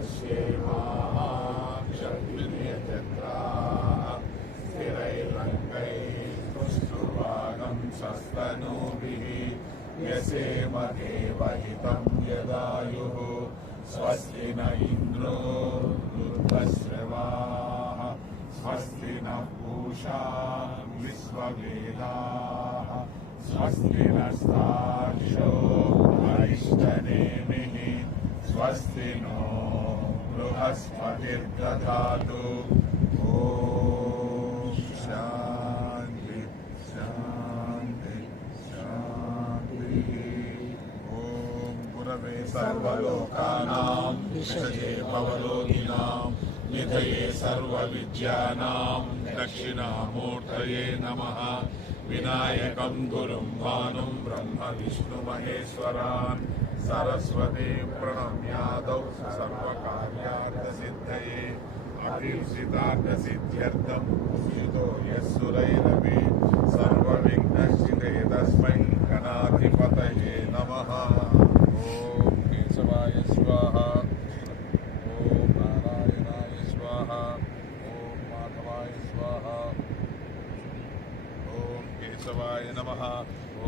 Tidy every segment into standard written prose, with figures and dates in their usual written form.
पश्येमाः क्षत्रियचक्राः स्थिरैरङ्गैस्तुष्टुवागं सस्तनूभिः यसेम देवहितं यदायुः स्वस्ति न इन्द्रो वृद्धश्रवाः स्वस्ति नः पूषा विश्ववेदाः स्वस्ति नस्तार्क्ष्यो अरिष्टनेमिः स्वस्ति नो बृहस्पतिर्दधातु। ॐ शान्ति शान्ति शान्तिः। ॐ गुरवे सर्वलोकानां विषये भवरोगिणां निधये सर्वविद्यानां दक्षिणामूर्तये नमः। विनायकं गुरुं भानुं ब्रह्म विष्णुमहेश्वरान् सरस्वतीं प्रणम्यादौ सर्वकार्यार्थसिद्धये अभीप्सितार्थसिद्ध्यर्थं स्थितो यस्सुरैरपि सर्वविघ्नश्चिते तस्मै गणाधिपतये नमः। ॐ केशवाय स्वाहा, ॐ नारायणाय स्वाहा, ॐ माधवाय स्वाहा, ॐ केशवाय नमः,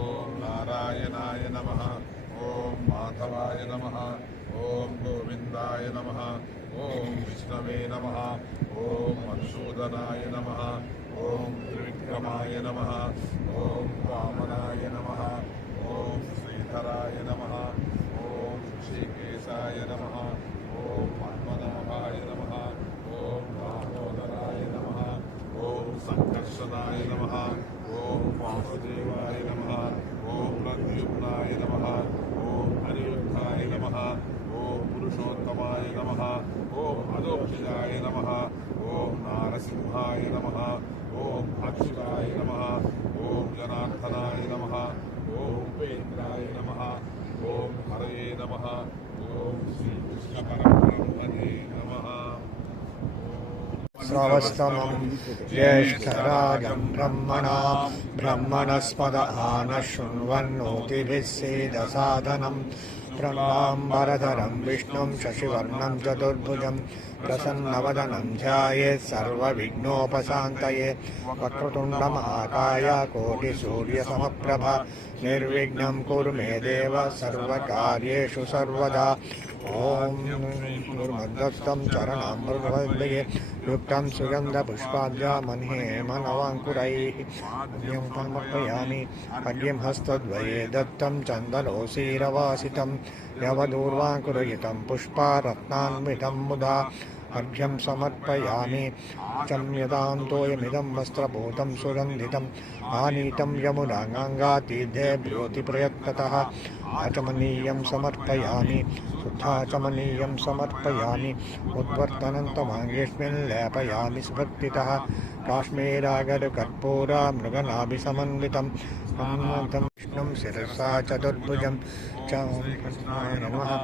ॐ नारायणाय नमः, ॐ माधवाय नमः, ॐ गोविन्दाय नमः, ॐ विष्णवे नमः, ॐ मधुसूदनाय नमः, ॐ त्रिविक्रमाय नमः, ॐ वामनाय नमः, ॐ श्रीधराय नमः, ॐ ऋषिकेशाय नमः, ॐ पद्मनाभाय नमः, ॐ दामोदराय नमः, ॐ संकर्षणाय नमः, ॐ वासुदेवाय नमः, ॐ प्रद्युम्नाय नमः, ॐ अनिरुद्धाय नमः, ॐ पुरुषोत्तमाय नमः, ॐ अदोक्षिताय नमः, ॐ नारसिंहाय नमः, ॐ अच्युताय नमः, ॐ जनार्दनाय नमः, ॐ उपेन्द्राय नमः, ॐ हरये नमः, ॐ श्रीकृष्णपरब्रह्मणे नमः। श्रवस्तमं ज्येष्ठराजं ब्रह्मणस्पद आनः शृण्वन्नोतिभिः सेदसादनं प्रणाम्बरधरं विष्णुं शशिवर्णं चतुर्भुजं प्रसन्नवदनं ध्यायेत् सर्वविघ्नोपशान्तये। वक्रतुण्डमहाकाय कोटिसूर्यसमप्रभा निर्विघ्नं कुरु मे देव सर्वकार्येषु सर्वदा। ॐ गुरुमद्दत्तं चरणामृतवल्लये युक्तं सुगन्धपुष्पाद्यामन्ये मनवाङ्कुरैः अर्घ्यं समर्पयामि। अर्घ्यं हस्तद्वये दत्तं चन्दनोसीरवासितं यवदूर्वाङ्कुरयुतं पुष्पारत्नान्वितं मुदा अर्घ्यं समर्पयामि। चम्यतां तोयमिदं वस्त्रभूतं सुगन्धितम् आनीतं यमुनाङ्गातीर्थेभ्योऽतिप्रयत्नतः आचमनीयं समर्पयामि। शुद्धाचमनीयं समर्पयामि। उद्वर्तनन्तमाङ्गेऽस्मिन् लेपयामि सुभक्तितः काश्मीरागरकर्पूरा मृगनाभिसमन्वितं विष्णुं शिरसा चतुर्भुजं च कृष्णाय नमः। ॐ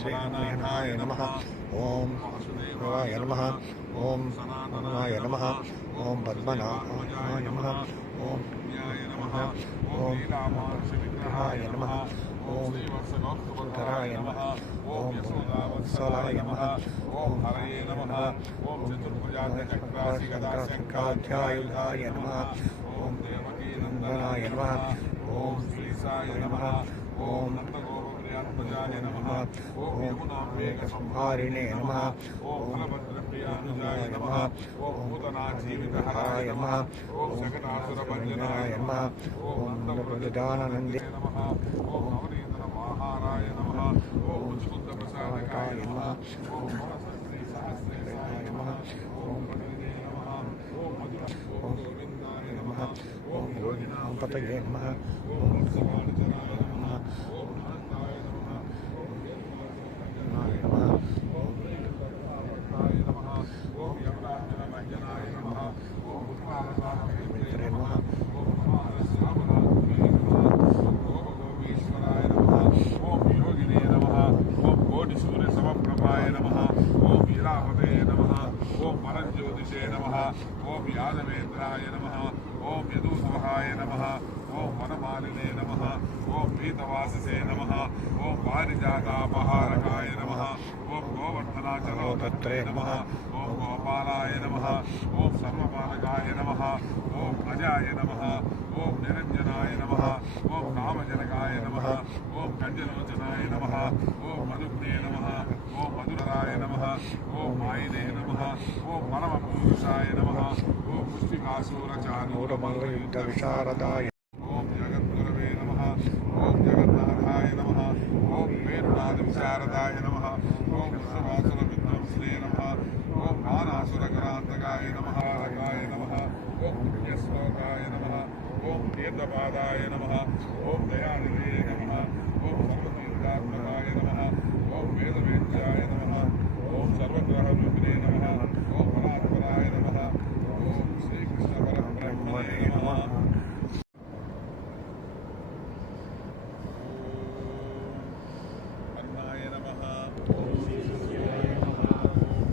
श्रीनारायणाय नमः। ॐ शिवाय नमः। ॐ नमाय नमः। ॐ पद्मनाभाय नमः। ॐ नमः। ॐ रामाय नमः। ॐ सुधराय नमः। ॐ वत्सलाय नमः। ॐ हरये नमः। ॐ चतुर्भुजाध्याय नमः। ॐ देवकीनन्दनाय नमः। ॐ श्रीसाय नमः। ॐ नन्दगोपप्रियात्मजाय नमः। ॐ यमुनाम्बेकसंहारिणे नमः। ॐ बलभद्रप्रियानुजाय नमः। ॐ भूतनाथजीवितहराय नमः। ॐ सकटासुरभञ्जनाय नमः। ॐ नन्दप्रजानन्दे नमः। ॐ नवनीतनमाहाराय नमः। ॐ शुद्धप्रसादकाय नमः। ॐ सहस्रश्रीसहस्रेशाय नमः। ॐ पतिते नमः। ॐ गोविन्दाय नमः। ॐ योगिनां पतये नमः। ॐ सकालचराय नमः। ॐ अनन्ताय नमः। ॐ नमः। ॐ वीरभद्राय नमः। ॐ यमराजनभञ्जनाय नमः। ॐ उत्पादसामवेन्द्रे नमः। ॐ नमः गोपगोपीश्वराय नमः। ॐ योगिने नमः। ॐ कोटिसूर्यसमप्रभाय नमः। ॐ वीरापते नमः। ॐ परज्योतिषे नमः। ॐ यादवेन्द्राय नमः। ॐ यदूसवहाय नमः। ॐ वनमालिने नमः। ॐ पीतवासिसे नमः। ॐ पारिजातापहारकाय नमः। ॐ गोवर्धन దత్తాత్రేయ నమః. ఓం గోపాలాయ నమః. ఓం సర్వపాలకాయ నమః. ఓం అజాయ నమః. ఓం నిరంజనాయ నమః. ఓం నామజనకాయ నమః. ఓం కంజలోచనాయ నమః. ఓం మధుగ్నే నమః. ఓం మధురాయ నమః. ఓం మాయినే నమః. ఓం పరమపురుషాయ నమః. ఓం పుష్టికాసూరచారూరమల్లయుద్ధ విశారదాయ. ఓం జగద్గురవే నమః. ఓం జగన్నాథాయ నమః. ఓం పేరునాథ విశారదాయ నమః. ఓం విశ్వవాసుర విద్వాంసనే నమః. ఓం బాణాసురగ్రాంతకాయ నమః. నమః. ఓం పుణ్యశ్లోకాయ నమః. ఓం తీర్థపాదాయ నమః. ఓం దయానిధే నమః. ఓం సర్వతీర్థాత్మకాయ నమః. ఓం వేదవేద్యాయ నమః. ఓం సర్వగ్రహరూపిణే నమః. ఓం పరాత్పరాయ నమః. ఓం శ్రీకృష్ణ పరబ్రహ్మణే నమః. అన్నాయ నమః. ఓం శ్రీ సూర్యాయ నమః.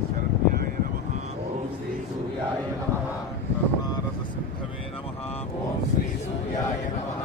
శరణ్యాయ నమః. ఓం శ్రీ సూర్యాయ నమః. కరుణారస సింధవే నమః. ఓం శ్రీ సూర్యాయ నమః.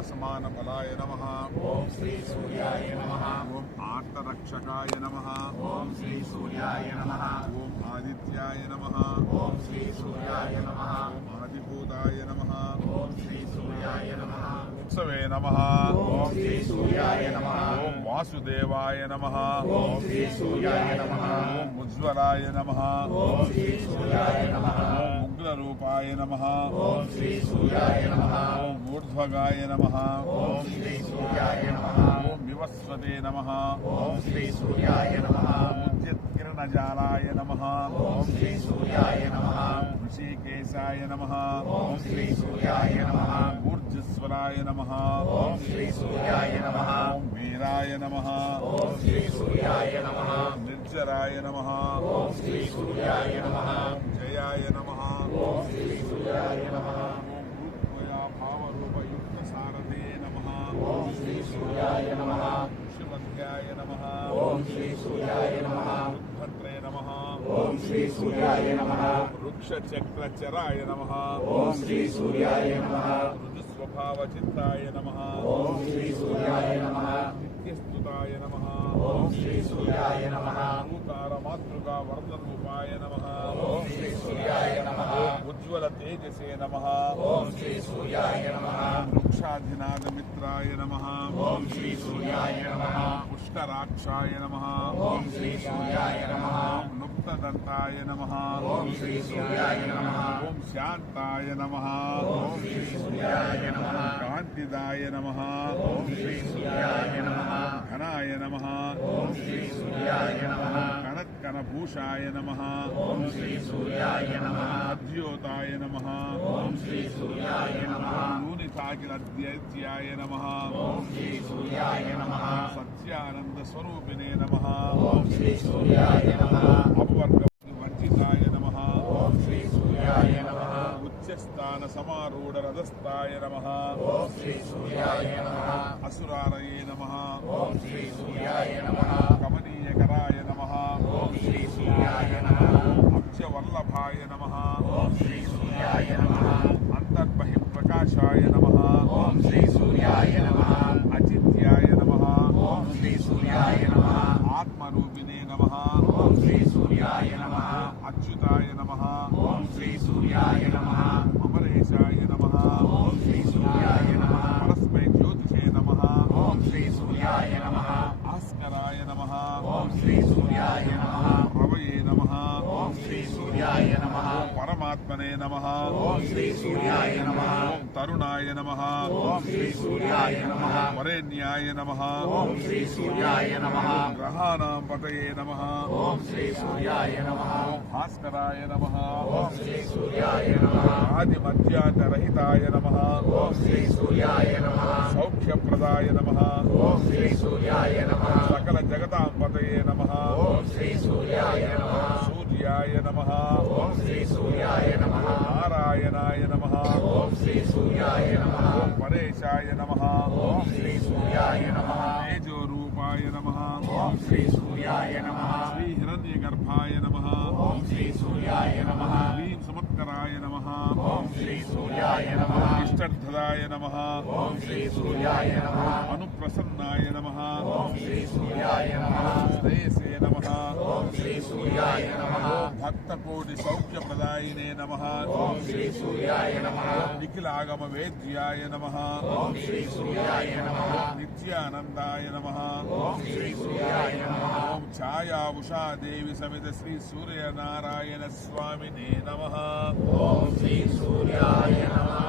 అసమాన బలాయ నమః. ఓం శ్రీ సూర్యాయ నమః. ఓం ఆర్తరక్షకాయ నమః. ఓం శ్రీ సూర్యాయ నమః. ఓం ఆదిత్యాయ నమః. ఓం శ్రీ సూర్యాయ నమః. ఓం ఆదిభూతాయ నమః. ఓం శ్రీ సూర్యాయ నమః. ఉత్సవే నమః. ఓం శ్రీ సూర్యాయ నమః. ఓం వాసుదేవాయ నమః. ఓం శ్రీ సూర్యాయ నమః. ఓం ఉజ్వలాయ నమః. ఓం శ్రీ సూర్యాయ నమః. ఓం ఉగ్రరూపాయ నమః. ఓం శ్రీ సూర్యాయ నమః. ఓం ఊర్ధ్వగాయ నమః. ఓం శ్రీ సూర్యాయ నమః. ఓం వివస్వతే నమః. ఓం శ్రీ సూర్యాయ నమః. ఉద్యత్కిరణజాలాయ నమః. ఓం శ్రీ సూర్యాయ నమః. ఋషికేశాయ నమః. ఓం శ్రీ సూర్యాయ నమః. ఊర్ధ్వస్వరాయ నమః. ఓం శ్రీ సూర్యాయ నమః. ఓం వీరాయ నమః. ఓం శ్రీ సూర్యాయ నమః. నిర్జరాయ నమః. ఓం శ్రీ సూర్యాయ నమః. జయాయ నమః. ఓం శ్రీ సూర్యాయ నమః. ఓం రూపయా భావరూపయుక్త సారథే నమః. ఓం శ్రీ సూర్యాయ నమః. శివధ్యాయ నమః. ఓం శ్రీ సూర్యాయ నమః. భద్రే నమః. ఓం శ్రీ సూర్యాయ నమః. వృక్షచక్రచరాయ నమః. ఓం శ్రీ సూర్యాయ నమః. రుజుస్వభావచిత్తాయ నమః. ఓం శ్రీ సూర్యాయ నమః. నిత్యస్తుతాయ నమః. ఓం శ్రీ సూర్యాయ నమః. భూతారమాతృకా వరదరూపాయ నమః. ఓం శ్రీ సూర్యాయ నమః. ఉజ్వల తేజసే నమః. ఓం శ్రీ సూర్యాయ నమః. వృక్షాధినాథమిత్రాయ నమః. ఓం శ్రీ సూర్యాయ నమః. పుష్టరాక్షాయ నమః. ఓం శ్రీ సూర్యాయ నమః. లుప్తదంతాయ నమః. ఓం శ్రీ సూర్యాయ నమః. ఓం శాంతాయ నమః. ఓం శ్రీ సూర్యాయ నమః. కాంతిదాయ నమః. ఓం శ్రీ సూర్యాయ నమః. ఘనాయ నమః. ఓం శ్రీ సూర్యాయ నమః. కనత్కనభూషాయ నమః. ఓం శ్రీ సూర్యాయ నమః. అద్యోతాయ నమః. ఓం శ్రీ సూర్యాయ నమః. నూనితాకిలద్యైత్యాయ నమః. ఓం శ్రీ సూర్యాయ నమః. సత్యానంద స్వరూపిణే నమః. ఓం శ్రీ సూర్యాయ నమః. అపవర్గ వంచితాయ నమః. ఓం శ్రీ సూర్యాయ నమః. ఉచ్చస్థాన సమారూఢ రథస్థాయ నమః. ఓం శ్రీ సూర్యాయ నమః. అసురారయే నమః. ఓం శ్రీ సూర్యాయ నమః. కమనీయకరాయ నమః. ఓం శ్రీ సూర్యాయ నమః. అబ్జవల్లభాయ నమః. ఓం శ్రీ సూర్యాయ నమః. అంతర్బహిః ప్రకాశాయ నమః. ఓం శ్రీ సూర్యాయ నమః. అజిత్యాయ నమః. ఓం శ్రీ సూర్యాయ నమః. ఆత్మరూపిణే నమః. ఓం శ్రీ సూర్యాయ నమః. అచ్యుతాయ నమః. ఓం శ్రీ సూర్యాయ నమః. అమరేశాయ నమః. ఓం శ్రీ సూర్యాయ నమః. పరస్మై జ్యోతిషే నమః. ఓం శ్రీ సూర్యాయ నమః. భాస్కరాయ నమః. ఓం శ్రీ సూర్యాయ నమః. రవయే నమః. ఓం శ్రీ సూర్యాయ నమః. పరమాత్మనే నమః. ఓం శ్రీ సూర్యాయ నమః. ఓం తరుణాయ నమః. ఓం శ్రీ సూర్యాయ నమః. వరేణ్యాయ నమః. ఓం శ్రీ సూర్యాయ నమః. గ్రహాణాం పతయే నమః. ఓం శ్రీ సూర్యాయ నమః. ఓం భాస్కరాయ నమః. ఓం శ్రీ సూర్యాయ నమః. ఆది మధ్యాంతరహితాయ నమః. ఓం శ్రీ సూర్యాయ నమః. సౌఖ్యప్రదాయ నమః. ఓం శ్రీ సూర్యాయ నమః. సకల జగతాం పతయే నమః. ఓం శ్రీ సూర్యాయ నమః. సూర్యాయ నమః. ఓం శ్రీ సూర్యాయ నమః. నారాయణాయ నమః. ఓం శ్రీ సూర్యాయ నమః. ఓం పరేశాయ నమః. ఓం శ్రీ సూర్యాయ నమః. తేజోరూపాయ నమః. ఓం శ్రీ సూర్యాయ నమః. శ్రీ హిరణ్యగర్భాయ నమః. ఓం శ్రీ సూర్యాయ నమః. హ్రీం సమత్కరాయ నమః. ఓం శ్రీ సూర్యాయ నమః. ఇష్టర్థదాయ నమః. ఓం శ్రీ సూర్యాయ నమః. అనుప్రసన్నాయ నమః. ఓం శ్రీ సూర్యాయ నమః. శ్రేయసే నమః. ఓం శ్రీ సూర్యాయ భక్తకోటి సౌఖ్యప్రదాయినే నమః. ఓం శ్రీ సూర్యాయ నమః. నిఖిలాగమ వేద్యాయ నమః. ఓం శ్రీ సూర్యాయ నమః. నిత్యానందాయ నమః. ఓం శ్రీ సూర్యాయ నమః. ఓం ఛాయా ఉషా దేవి సమిత శ్రీ సూర్యనారాయణ స్వామినే నమః. ఓం శ్రీ సూర్యాయ నమః.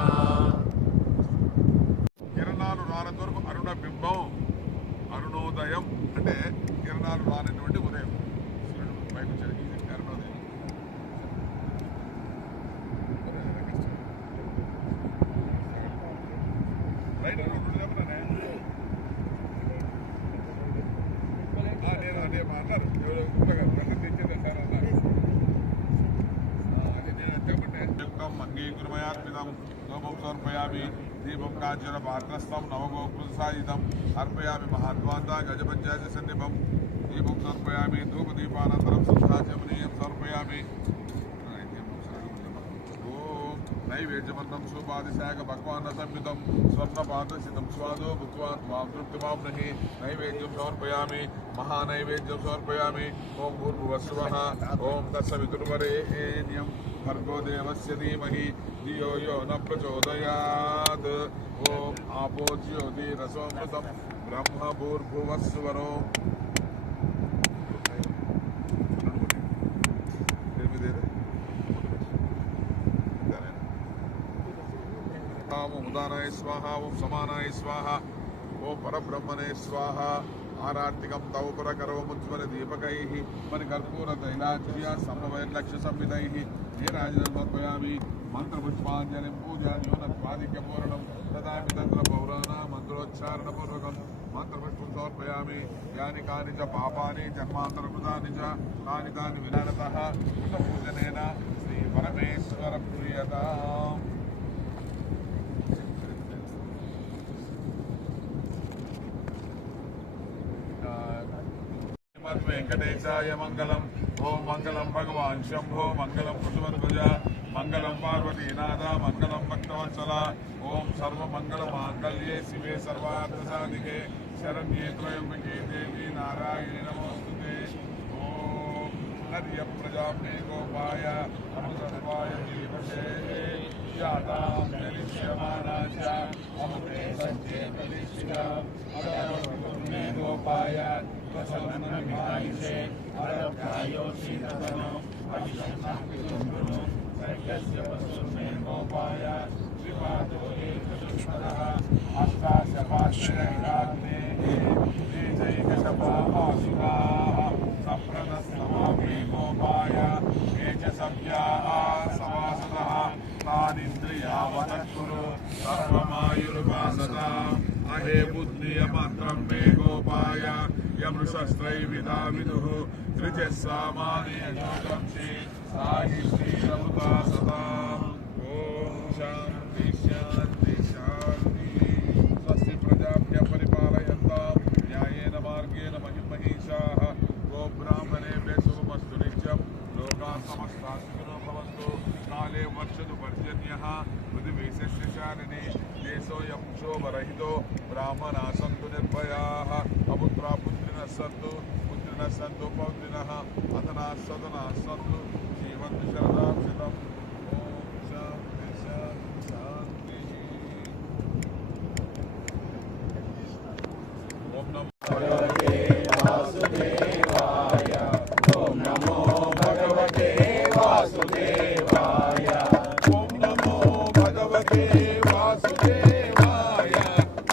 కిరణాలు రానంత వరకు అరుణ బింబం, అరుణోదయం అంటే కిరణాలు రానటువంటి ఉదయం. సూర్యుడు బయట వచ్చాడు, ఇది అరుణోదయం. బయట రెండు చెప్పనే నేను అదే అన్నారు తెచ్చేదే సార్ అన్నారు. అది నేను చెప్పండి. యుక్తం అంగీకురమయాత్మితం సోమం సమర్పయామి. దీపం కాంచన పాత్రస్థం నవగోపురసాయుధం అర్పయామి. మహాత్మాంత గజపంచాయత సన్నిభం దీపం సమర్పయామి. ధూపదీపానంతరం సంస్థాచమనీయం సమర్పయామి. ఓం నైవేద్యమన్నం సూపాదిశాఖ భగవాన్ సంయుతం స్వర్ణపాత్రసితం స్వాదో భుక్వాన్ మాం తృప్తిమాప్నహి. నైవేద్యం సమర్పయామి. మహానైవేద్యం సమర్పయామి. ఓం భూర్భువస్సువః ఓం తత్సవితుర్వరేణ్యం భర్గో దేవస్య ధీమహి ధియో యో న ప్రచోదయాత్. ఓం ఆపో జ్యోతిరసోమృతం బ్రహ్మ భూర్భువస్సువరో. ఓం ఉదానాయ స్వాహ. ఓం సమానాయ స్వాహ. ఓం పరబ్రహ్మణే స్వాహ. ఆరార్తికం తవ పురకరోముజ్వల దీపకైః మణికర్పూర తైలాజ్య సమవైర్లక్ష్య సంవిధైః నీరాజనం సమర్పయామి. మంత్రపుష్పాంజలిం పూజాన్యోనత్వాదిక్యపూర్ణం దదామి తత్ర పౌరాణ మంత్రోచ్చారణపూర్వకం మంత్రపుష్పం సమర్పయామి. యాని కాని చ పాపాని జన్మాంతరకృతాని చ తాని తాని వినానతః పూజనేన శ్రీ పరమేశ్వర ప్రియతాం. వెంకటేశాయ మంగళం. ఓం మంగళం భగవాన్ శంభో మంగళం కుసుమధ్వజ మంగళం పార్వతీనాథ మంగళం భక్తవత్సల. ఓం సర్వమంగళ మాంగళ్యే శివే సర్వార్థసాధికే శరణ్యే త్రయంబకే దేవి నారాయణి నమోస్తుతే. ఓం హర్య ప్రజాపే గోపాయ అమృతత్వాయ జీవసే యాతాం నిలిష్యమానాచ అమృతే సంచే ప్రతిష్ఠిత అదర్వమే గోపాయ ప్రసన్నమిహాయిషే అరభ్యాయోషీతనో అభిషన్నః సైక్యస్య వసుమే గోపాయ శ్రీపాదో ఏకశుష్మదః అష్టాశపాశ్రయైరాగ్నే ఏజైకశపాహాసురాः సప్రదస్తమామే గోపాయ ఏజసవ్యాः సవాసదः తానింద్రియావతక్కురు సర్వమాయుర్వాసతాం. అహే బుద్ధియమంత్రం మే గోపాయ యమృషస్త్రైవిధా విదుః త్రిజస్సామాని అజోగంసి సాయి శ్రీరముతా సదాం. ఓం శాంతి శాంతి శాంతి. స్వస్తి ప్రజాభ్య పరిపాలయంతాం న్యాయేన మార్గేణ మహిమహీషాః. గోబ్రాహ్మణేభ్యः శుభమస్తు నిత్యం. లోకాः సమస్తాः సుఖినో భవంతు. కాలే వర్షతు పర్జన్యః పృథివీ సస్యశాలినీ. దేశోऽयं क्षोभरहितो ब्राह्मणाः सन्तु निर्भयाः. अपुत्राः पुत्रिणः सन्तु पुत्रिणः सन्तु पौत्रिणः अतनाः सदनाः सन्तु जीवन्तु शरदां शतम्. ओम शांति शांति शांति. ओम नमो भगवते वासुदेवाय. ओम नमो भगवते वासुदेवाय. ओम नमो भगवते वासुदेवाय.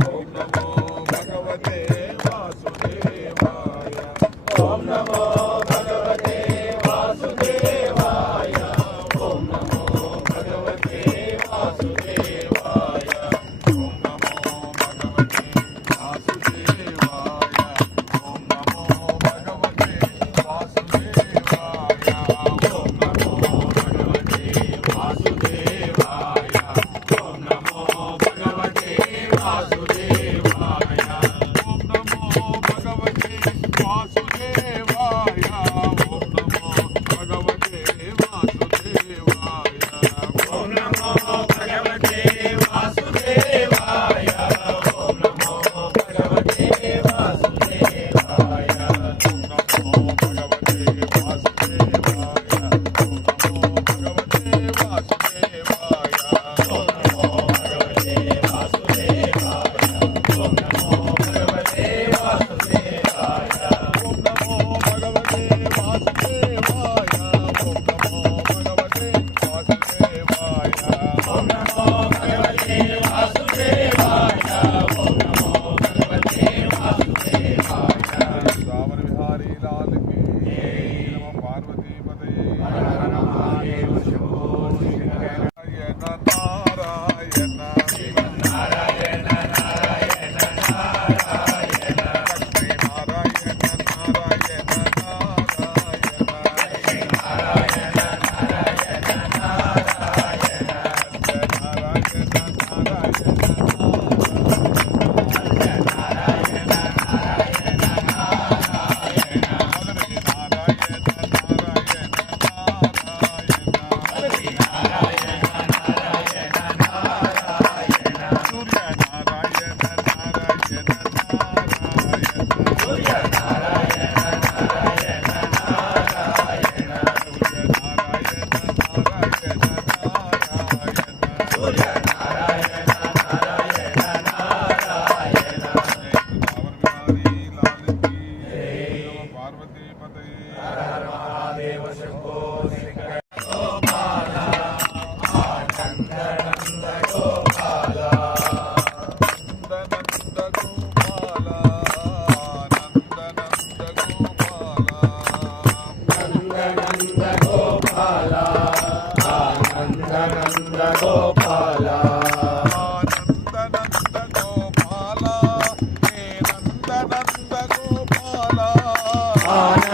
ओम नमो भगवते वासुदेवाय. ओम नमो भगवते वासुदेवाय. ओम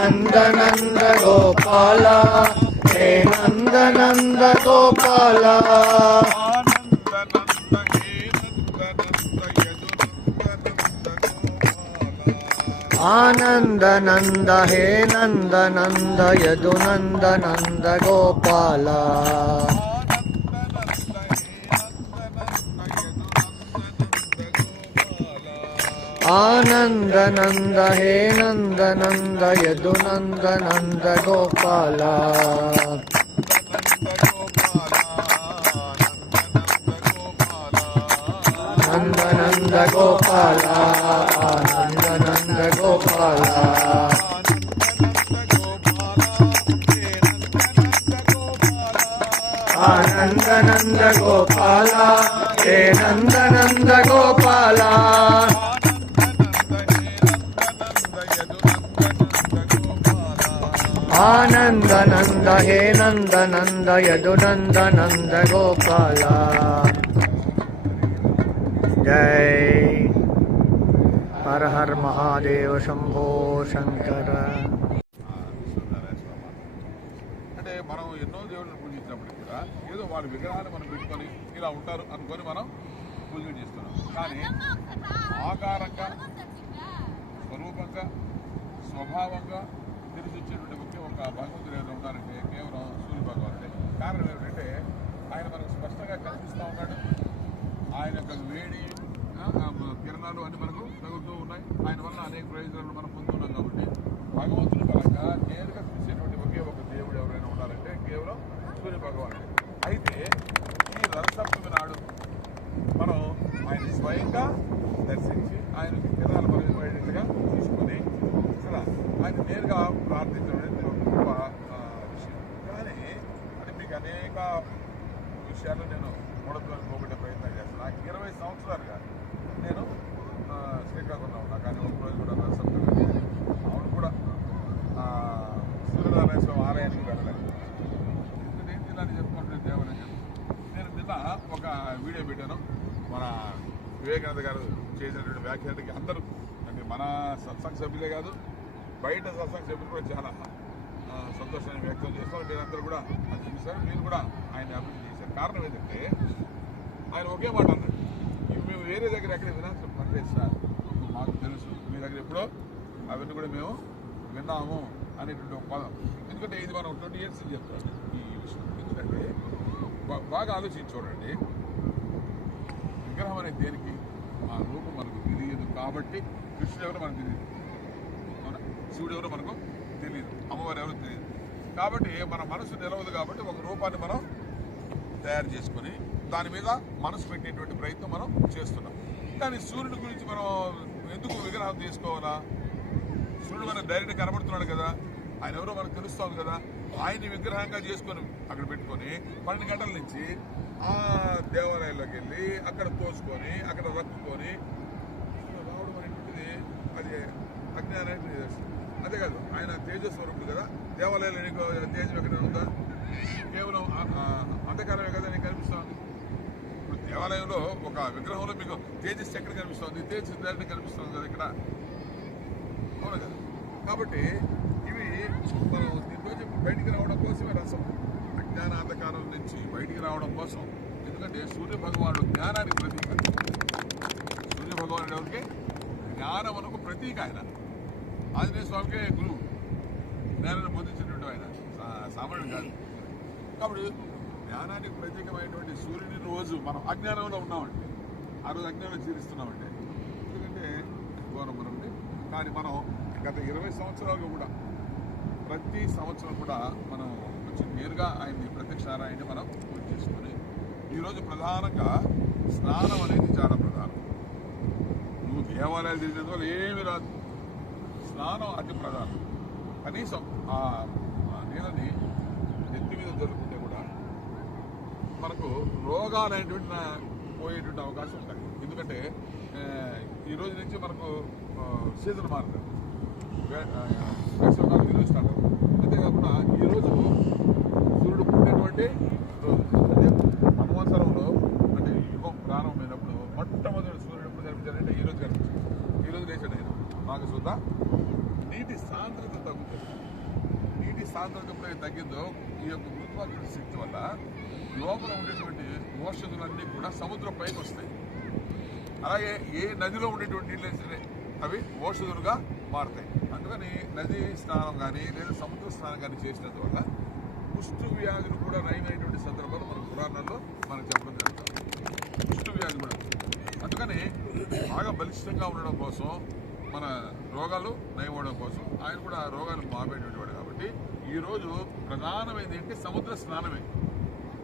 नंद नंद गोपाल हे नंद नंद गोपाल आनंद नंद हे नंद नंद यदुनंद नंद गोपाल आनंद नंद हे नंद नंद यदुनंद नंद गोपाल नंद नंद गोपाल आनंद नंद गोपाल आनंद नंद गोपाल हे नंद नंद गोपाल आनंद नंद हे नंद नंद यदुनंद नंद गोपाल जय हर हर महादेव शंभो शंकर అంటే మనం ఎన్నో దేవుళ్ళని పూజించినప్పుడు కూడా ఏదో వాళ్ళ విగ్రహాన్ని మనం పెట్టుకొని ఇలా ఉంటారు అనుకొని మనం పూజలు చేస్తున్నాం. కానీ ఆకారంగా స్వరూపంగా స్వభావంగా తెలిసి వచ్చేటువంటి ముఖ్యం ఒక భగవంతుడు ఏదో ఉన్నారంటే కేవలం సూర్య భగవానుడే. కారణం ఏమిటంటే ఆయన మనకు స్పష్టంగా కనిపిస్తూ ఉన్నాడు. ఆయన యొక్క వేడి కిరణాలు అన్ని మనకు తగులుతూ ఉన్నాయి. ఆయన వల్ల అనేక ప్రయోజనాలు మనం పొందుతున్నాం. కాబట్టి భగవంతుడి పరంగా నేరుగా చూసేటువంటి ఒకే ఒక దేవుడు ఎవరైనా ఉన్నారంటే కేవలం సూర్య భగవానుడే. అయితే ఈ రథసప్తమి నాడు మనం ఆయన స్వయంగా దర్శించి ఆయన కిరణాలు పరిమితమైనట్టుగా తీసుకొని కదా ఆయన నేరుగా ప్రార్థించడం అనేది ఒక గొప్ప విషయం. కానీ అంటే మీకు అనేక విషయాలు నేను మూఢత్వాన్ని పోగొట్టే ప్రయత్నం చేస్తాను. నాకు 20 సంవత్సరాలుగా నేను శ్రీకాకుళంలో ఉన్నా. కానీ ఒక రోజు కూడా సప్తమి అవును కూడా సూర్యనారాయణ స్వామి ఆలయానికి వెళ్ళలేదు. నేను జిల్లాని చెప్పుకుంటున్న దేవాలయం నేను నిన్న ఒక వీడియో పెట్టాను. మన వివేకానంద గారు చేసినటువంటి వ్యాఖ్యానానికి అందరూ అంటే మన సత్సంగ సభ్యులే కాదు బయట సత్సంగ సభ్యులు కూడా చాలా సంతోషాన్ని వ్యక్తం చేస్తారు. మీరందరూ కూడా అది చూశారు. మీరు కూడా ఆయన అభివృద్ధి చేశారు. కారణం ఏంటంటే ఆయన ఒకే మాట అన్నాడు, మేము వేరే దగ్గర ఎక్కడ వినాల్సిన పని లేదు సార్, మాకు తెలుసు మీ దగ్గర ఎప్పుడో అవన్నీ కూడా మేము విన్నాము అనేటువంటి ఒక పదం. ఎందుకంటే ఇది మనం 20 years చెప్తాను ఈ విషయం. ఎందుకంటే బాగా ఆలోచించి చూడండి, విగ్రహం అనేది దేనికి ఆ రూపం మనకు తెలియదు కాబట్టి కృష్ణుడు ఎవరో మనకు తెలియదు, శివుడు ఎవరో మనకు తెలియదు, అమ్మవారు ఎవరో తెలియదు. కాబట్టి మన మనసు నిలవదు కాబట్టి ఒక రూపాన్ని మనం తయారు చేసుకొని దాని మీద మనసు పెట్టేటువంటి ప్రయత్నం మనం చేస్తున్నాం. కానీ సూర్యుడి గురించి మనం ఎందుకు విగ్రహం తీసుకోవాలా? సూర్యుడు మనకు డైరెక్ట్ కనబడుతున్నాడు కదా, ఆయన ఎవరో మనకు తెలుస్తోంది కదా. ఆయన్ని విగ్రహంగా చేసుకొని అక్కడ పెట్టుకొని 12 గంటల నుంచి ఆ దేవాలయంలోకి వెళ్ళి అక్కడ తోసుకొని అక్కడ రక్కుకొని రావడం అనేటువంటిది అది అజ్ఞానానికి నిదర్శనం. అదే కాదు, ఆయన తేజస్వరూపుడు కదా. దేవాలయంలో నీకు తేజం ఎక్కడ ఉందా? కేవలం అంధకారమే కదా నీకు కనిపిస్తుంది. ఇప్పుడు దేవాలయంలో ఒక విగ్రహంలో మీకు తేజస్సు ఎక్కడ కనిపిస్తుంది? తేజస్సు డైరెక్ట్ కనిపిస్తుంది కదా ఇక్కడ, అవును కదా. కాబట్టి ఇవి మనం దీంట్లో బయటికి రావడం కోసమే రసం, అజ్ఞాన అంధకారం నుంచి బయటికి రావడం కోసం. ఎందుకంటే సూర్య భగవానుడు జ్ఞానానికి ప్రతీక. సూర్య భగవానుడు ఎవరికి? జ్ఞానమునకు ప్రతీక. ఆయన ఆంజనేయ స్వామికే గురువు, జ్ఞానాన్ని బోధించినటువంటి ఆయన సామాన్యుడు కాదు. కాబట్టి జ్ఞానానికి ప్రతీకమైనటువంటి సూర్యుని రోజు మనం అజ్ఞానంలో ఉన్నామంటే, ఆ రోజు అజ్ఞానం చీరిస్తున్నామంటే ఎందుకంటే ఘోరం మనకి. కానీ మనం గత 20 సంవత్సరాలుగా కూడా ప్రతి సంవత్సరం కూడా మనం కొంచెం నేరుగా ఆయన్ని ప్రత్యక్ష నారాయణని మనం పూజ చేసుకొని ఈరోజు ప్రధానంగా స్నానం అనేది చాలా ప్రధానం. నువ్వు దేవాలయాలు తిరిగినందు వల్ల ఏమి రాదు, స్నానం అతి ప్రధానం. కనీసం ఆ నీళ్ళని నెత్తి మీద జరుపుకుంటే కూడా మనకు రోగాలు అనేటువంటి పోయేటువంటి అవకాశం ఉంటుంది. ఎందుకంటే ఈ రోజు నుంచి మనకు సీజన్ మారుతుంది, వేసవికాలం ఈరోజు స్టార్ట్ అవుతుంది. అంతేకాకుండా ఈరోజు సూర్యుడు పుట్టినటువంటి రోజు. అంటే సంవత్సరంలో అంటే యుగం ప్రారంభమైనప్పుడు మొట్టమొదటి సూర్యుడు ఎప్పుడు కనిపించారంటే ఈరోజు కనిపించారు. ఈరోజు లేచాడు ఆయన. మాకు చూద్దాం నీటి సాంద్రత తగ్గుతుంది. సాయంత్రం ఎప్పుడైతే తగ్గిందో ఈ యొక్క గురుత్వాకర్షణ శక్తి వల్ల లోపల ఉండేటువంటి ఔషధులన్నీ కూడా సముద్రం పైకి వస్తాయి. అలాగే ఏ నదిలో ఉండేటువంటి నీళ్ళు సరే అవి ఔషధులుగా మారుతాయి. అందుకని నది స్నానం కానీ లేదా సముద్ర స్నానం కానీ చేసినందువల్ల కుష్టు వ్యాధులు కూడా నయమైనటువంటి సందర్భాలు మన పురాణాల్లో మనకు చెప్పడం జరుగుతుంది. కుష్టు వ్యాధి కూడా అందుకని బాగా బలిష్టంగా ఉండడం కోసం, మన రోగాలు నయమవడం కోసం ఆయన కూడా రోగాలు మాపేటువంటి వాడు. కాబట్టి ఈరోజు ప్రధానమైనది ఏంటి సముద్ర స్నానమే.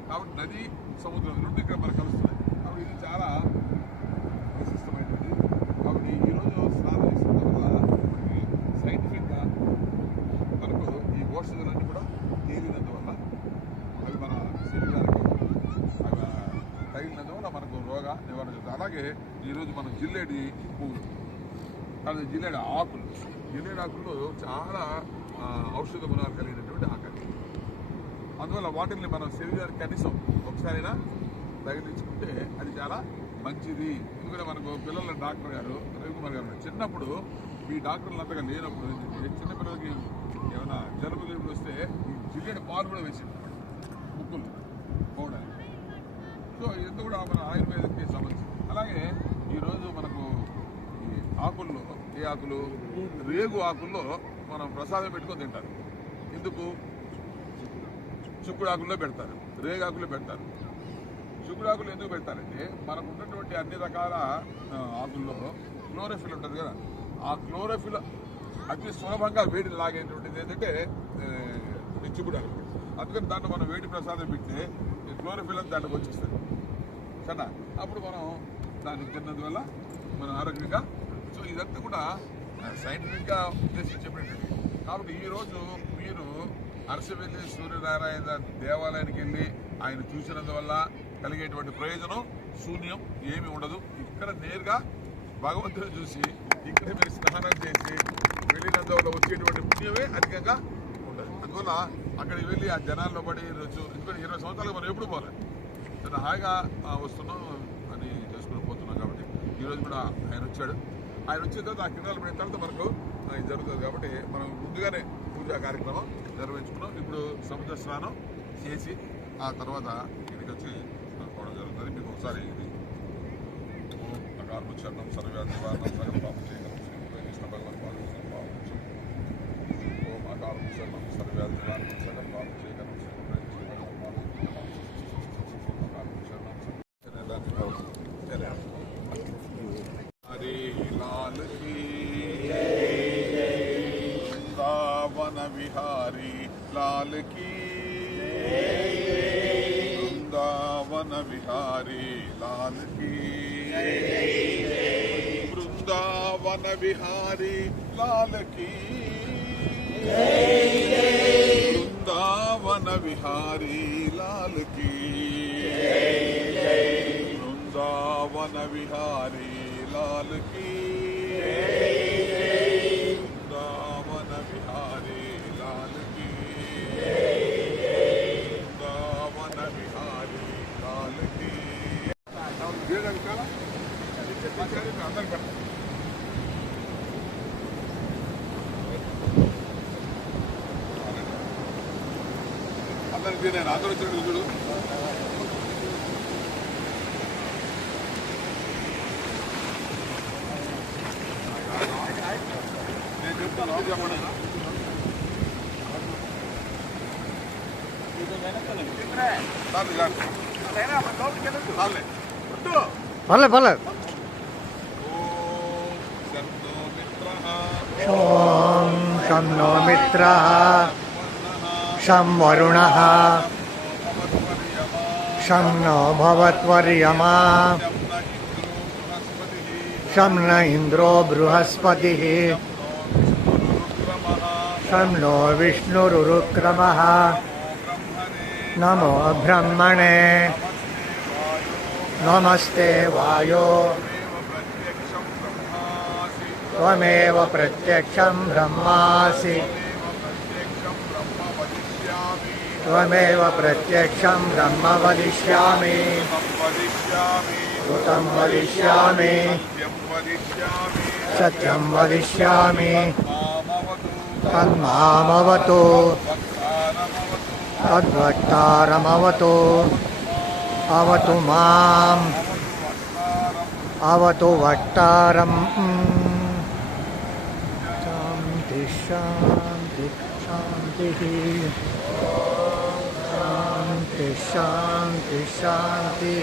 కాబట్టి నది సముద్రం రెండు ఇక్కడ మనకు కలుస్తున్నాయి. కాబట్టి ఇది చాలా విశిష్టమైనది. కాబట్టి ఈరోజు స్నానం చేసిన వల్ల మనకి సైంటిఫిక్గా మనకు ఈ ఔషధాలన్నీ కూడా తేలినందువల్ల అవి మన శరీరానికి అవి తగిలినందువల్ల మనకు రోగ నివారణ జరుగుతుంది. అలాగే ఈరోజు మనం జిల్లేడి పువ్వులు, అది జిల్లేడి ఆకులు, జిల్లేడి ఆకుల్లో చాలా ఔషధ గుణాలు కలిగినటువంటి ఆకులు. అందువల్ల వాటిని మనం శరీరానికి కనీసం ఒకసారైనా తగిలించుకుంటే అది చాలా మంచిది. ఎందుకంటే మనకు పిల్లల డాక్టర్ గారు రవికుమార్ గారు చిన్నప్పుడు ఈ డాక్టర్లు అంతగా లేనప్పుడు చిన్నపిల్లలకి ఏమైనా జలుబు గిలుబులు వస్తే ఈ జిల్లేడి పాలు కూడా వేసింది ముక్కులు పోవడానికి. సో ఇది కూడా మన ఆయుర్వేదకి సంబంధించింది. అలాగే ఈరోజు మనకు ఈ ఆకుల్లో ఏ ఆకులు, రేగు ఆకుల్లో మనం ప్రసాదం పెట్టుకొని తింటారు. ఎందుకు? చుక్కుడాకుల్లో పెడతారు, రేగాకుల్లో పెడతారు. చుక్కుడాకులు ఎందుకు పెడతారంటే మనకు ఉన్నటువంటి అన్ని రకాల ఆకుల్లో క్లోరోఫిల్ ఉంటుంది కదా, ఆ క్లోరోఫిల్ అతి సులభంగా వేడిని లాగేటువంటిది ఏంటంటే చుక్కుడాకు. అందుకని దాంట్లో మనం వేడి ప్రసాదం పెడితే క్లోరోఫిల్ అని దాంట్లోకి వచ్చేస్తుంది సరేనా. అప్పుడు మనం దాన్ని తిన్నందువల్ల మన ఆరోగ్యంగా. సో ఇదంతా కూడా సైంటిఫిక్గా ఉద్దేశించి చెప్పినట్టు. కాబట్టి ఈరోజు మీరు అరసవెల్లి సూర్యనారాయణ దేవాలయానికి వెళ్ళి ఆయన చూసినందువల్ల కలిగేటువంటి ప్రయోజనం శూన్యం, ఏమీ ఉండదు. ఇక్కడ నేరుగా భగవంతుని చూసి ఇక్కడ మీరు స్నానం చేసి వెళ్ళినందువల్ల వచ్చేటువంటి పుణ్యమే అధికంగా ఉండదు. అందువల్ల అక్కడికి వెళ్ళి ఆ జనాల్లో పడి ఎందుకంటే 20 సంవత్సరాలు మనం ఎప్పుడు పోలేదు, చాలా హాయిగా వస్తున్నాం అని చేసుకుని పోతున్నాం. కాబట్టి ఈరోజు కూడా ఆయన వచ్చాడు. ఆయన వచ్చిన తర్వాత ఆ కింద పడిన తర్వాత మనకు ఇది జరుగుతుంది. కాబట్టి మనం ముందుగానే పూజా కార్యక్రమం నిర్వహించుకున్నాం. ఇప్పుడు సముద్ర స్నానం చేసి ఆ తర్వాత ఇక్కడికి వచ్చి పోవడం జరుగుతుంది. మీకు ఒకసారి ఇది నకార్ముచ్చరణం సర్వ్యాధి నివారణం సగం పాపం చేయగలం శ్రీకృష్ణ భగవన్ పాలించడం ఓం అకార్ముచ్చరణం సర్వ్యాధి నివారణం సగం పాపం చేయగలం హరే లాల్ కీ వృందావన విహారీ లాల్ కీ వృందావన విహారీ లాల్ కీ వృందావన విహారీ లాల్ కీ వృందావన విహారీ లాల్ కీ వృందావన విహారీ లాల్ కీ వృందావన విహారీ లాల్ కీ వృందావన విహారీ లాల్ కీ. అందరు పెడతారు. అందరికి నేను అందరూ వచ్చినట్టు చూడు. నేను చెప్తాను చెప్పండి. పర్లేదు పర్లేదు. ఓం శం నో మిత్రః శం వరుణః శం నో భవత్వర్యమా శం న ఇంద్రో బృహస్పతిః శం నో విష్ణురుక్రమః నమో బ్రహ్మణే నమస్తే వాయో త్వమేవ ప్రత్యక్షం బ్రహ్మాసి త్వమేవ ప్రత్యక్షం బ్రహ్మ వదిష్యామి ఋతం వదిష్యామి సత్యం వదిష్యామి తన్మామవతు తద్వక్తారమవతు అవతు మాం అవతు వక్తారం శాంతి శాంతి శాంతి శాంతి శాంతి శాంతి.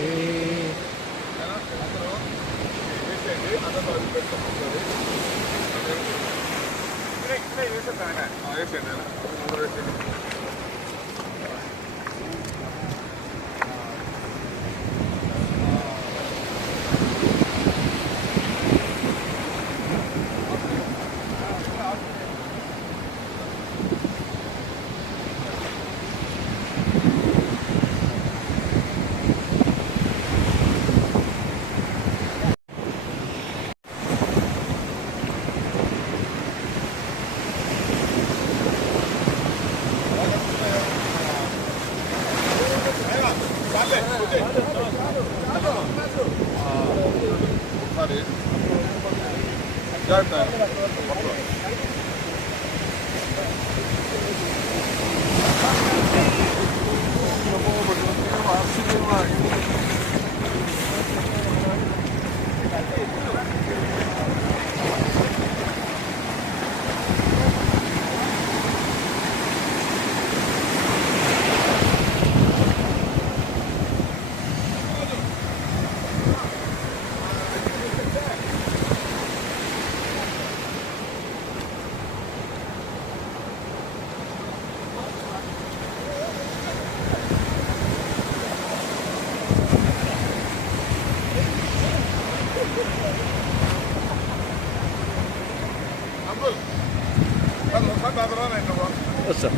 సార్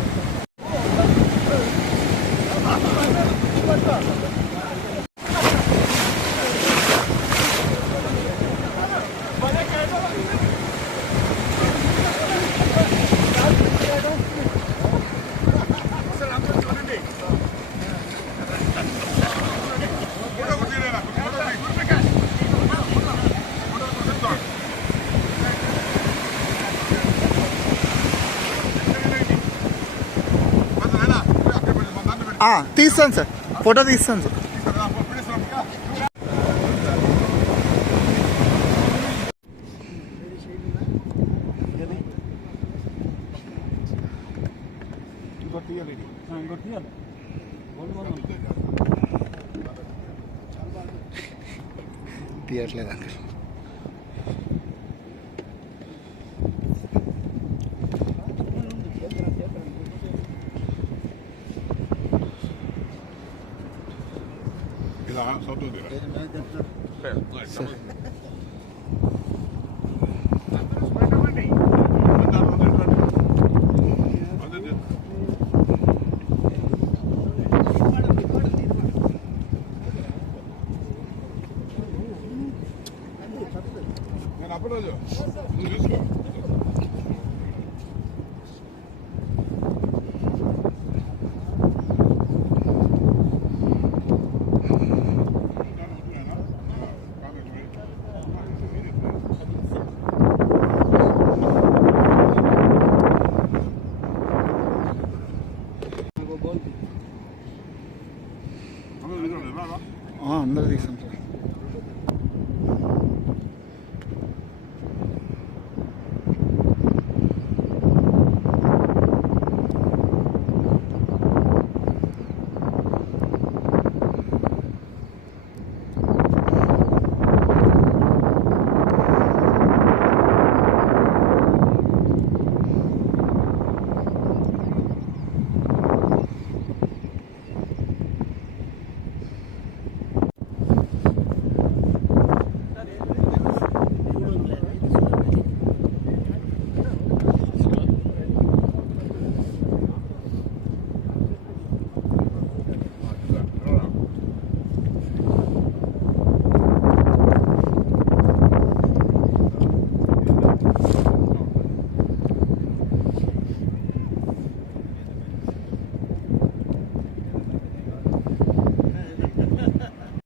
తీస్తాను సార్, ఫోటో తీస్తాను సార్. తీయట్లేదు అంకుల్. అందరూ తీసాం.